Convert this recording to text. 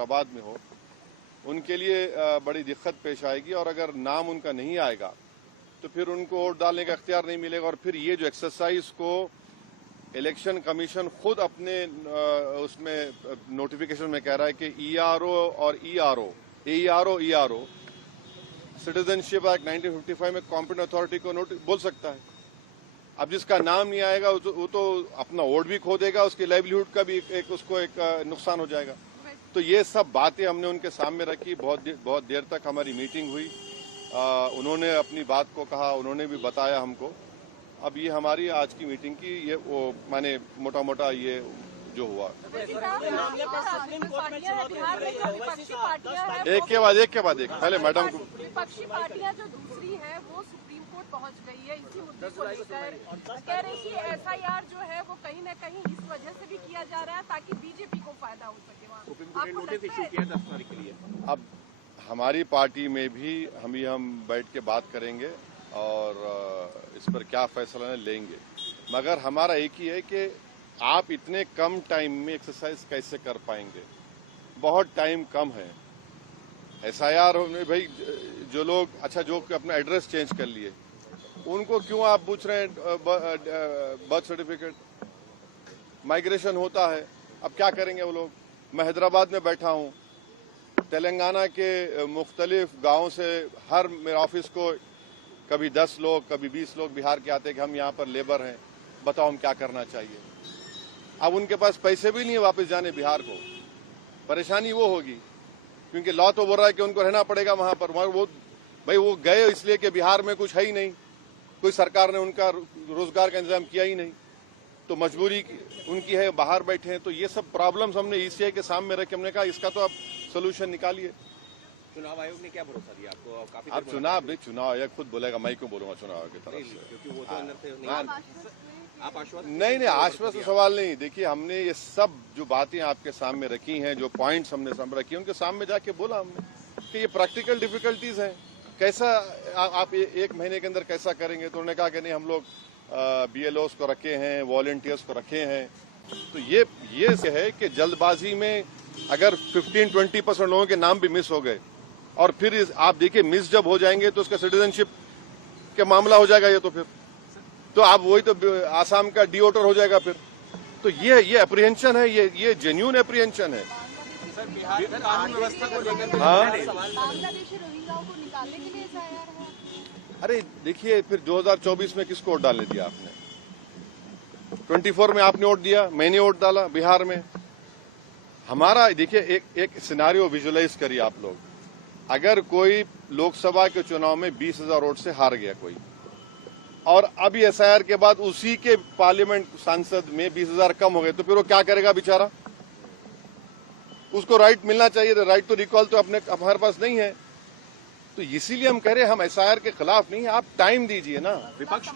आबाद में हो, उनके लिए बड़ी दिक्कत पेश आएगी। और अगर नाम उनका नहीं आएगा तो फिर उनको वोट डालने का इख्तियार नहीं मिलेगा। और फिर ये जो एक्सरसाइज को इलेक्शन कमीशन खुद अपने उसमें नोटिफिकेशन में कह रहा है कि ईआरओ और ईआरओ सिटीजनशिप एक्ट 1955 में कॉम्पिटेंट अथॉरिटी को बोल सकता है। अब जिसका नाम नहीं आएगा वो तो अपना वोट भी खो देगा, उसकी लाइवलीहुड का भी उसको एक नुकसान हो जाएगा। तो ये सब बातें हमने उनके सामने रखी। बहुत देर तक हमारी मीटिंग हुई। उन्होंने अपनी बात को कहा, उन्होंने भी बताया हमको। अब ये हमारी आज की मीटिंग की ये वो माने मोटा मोटा ये जो हुआ। एक के बाद एक पहले मैडम को। विपक्षी पार्टियां जो दूसरी है वो सुप्रीम कोर्ट पहुंच गई है इसी मुद्दे को लेकर। कह रही कि एफआईआर जो है वो कहीं न कहीं इस वजह से भी किया जा रहा है ताकि बीजेपी को फायदा हो सके। वहाँ नोटिस इशू किया 10 तारीख के लिए। अब हमारी पार्टी में भी हम बैठ के बात करेंगे और इस पर क्या फैसला लेंगे। मगर हमारा एक ही है कि आप इतने कम टाइम में एक्सरसाइज कैसे कर पाएंगे। बहुत टाइम कम है। एसआईआर में भाई जो लोग जो अपना एड्रेस चेंज कर लिए उनको क्यों आप पूछ रहे हैं बर्थ सर्टिफिकेट। माइग्रेशन होता है, अब क्या करेंगे वो लोग। मैं हैदराबाद में बैठा हूँ, तेलंगाना के मुख्तलिफ गाँव से हर मेरे ऑफिस को कभी 10 लोग कभी 20 लोग बिहार के आते कि हम यहाँ पर लेबर हैं, बताओ हम क्या करना चाहिए। अब उनके पास पैसे भी नहीं है वापस जाने बिहार को। परेशानी वो होगी क्योंकि लॉ तो बोल रहा है कि उनको रहना पड़ेगा वहां पर। वो गए इसलिए कि बिहार में कुछ है ही नहीं, कोई सरकार ने उनका रोजगार का इंतजाम किया ही नहीं, तो मजबूरी उनकी है, बाहर बैठे हैं। तो ये सब प्रॉब्लम्स हमने ईसीआई के सामने रखे। हमने कहा इसका तो आप सोल्यूशन निकालिए। चुनाव आयोग ने क्या भरोसा दिया आपको? काफी अब चुनाव आयोग खुद बोलेगा, मैं क्यों बोलूंगा चुनाव आयोग की तरफ से, क्योंकि वो तो अंदर से आप आश्वस्त नहीं आश्वस्त सवाल नहीं। देखिए हमने ये सब जो बातें आपके सामने रखी हैं, जो पॉइंट्स हमने सामने रखी हैं, उनके सामने जाके बोला हमने कि ये प्रैक्टिकल डिफिकल्टीज हैं। कैसा आप एक महीने के अंदर कैसा करेंगे। तो उन्होंने कहा कि नहीं हम लोग बीएलओस को रखे हैं, वॉलंटियर्स को रखे हैं। तो ये है कि जल्दबाजी में अगर 15-20% लोगों के नाम भी मिस हो गए और फिर आप देखिए मिस जब हो जाएंगे तो उसका सिटीजनशिप का मामला हो जाएगा। ये तो आप वही तो आसाम का डिओटर हो जाएगा फिर। तो ये अप्रीहेंशन है, ये जेन्युइन अप्रीहेंशन है। सर बिहार कानून व्यवस्था को लेकर बांग्लादेशी रोहिंग्याओं को निकालने के लिए एसआईआर है। अरे देखिए फिर 2024 में किसको वोट डालने दिया आपने? 24 में आपने वोट दिया, मैंने वोट डाला बिहार में। हमारा देखिए एक सिनारियो विजुअलाइज करिए आप लोग। अगर कोई लोकसभा के चुनाव में 20,000 वोट से हार गया कोई, और अभी एसआईआर के बाद उसी के पार्लियामेंट सांसद में 20,000 कम हो गए, तो फिर वो क्या करेगा बेचारा? उसको राइट मिलना चाहिए। राइट तो रिकॉल तो हमारे पास नहीं है। तो इसीलिए हम कह रहे हैं हम एसआईआर के खिलाफ नहीं, आप टाइम दीजिए ना। विपक्ष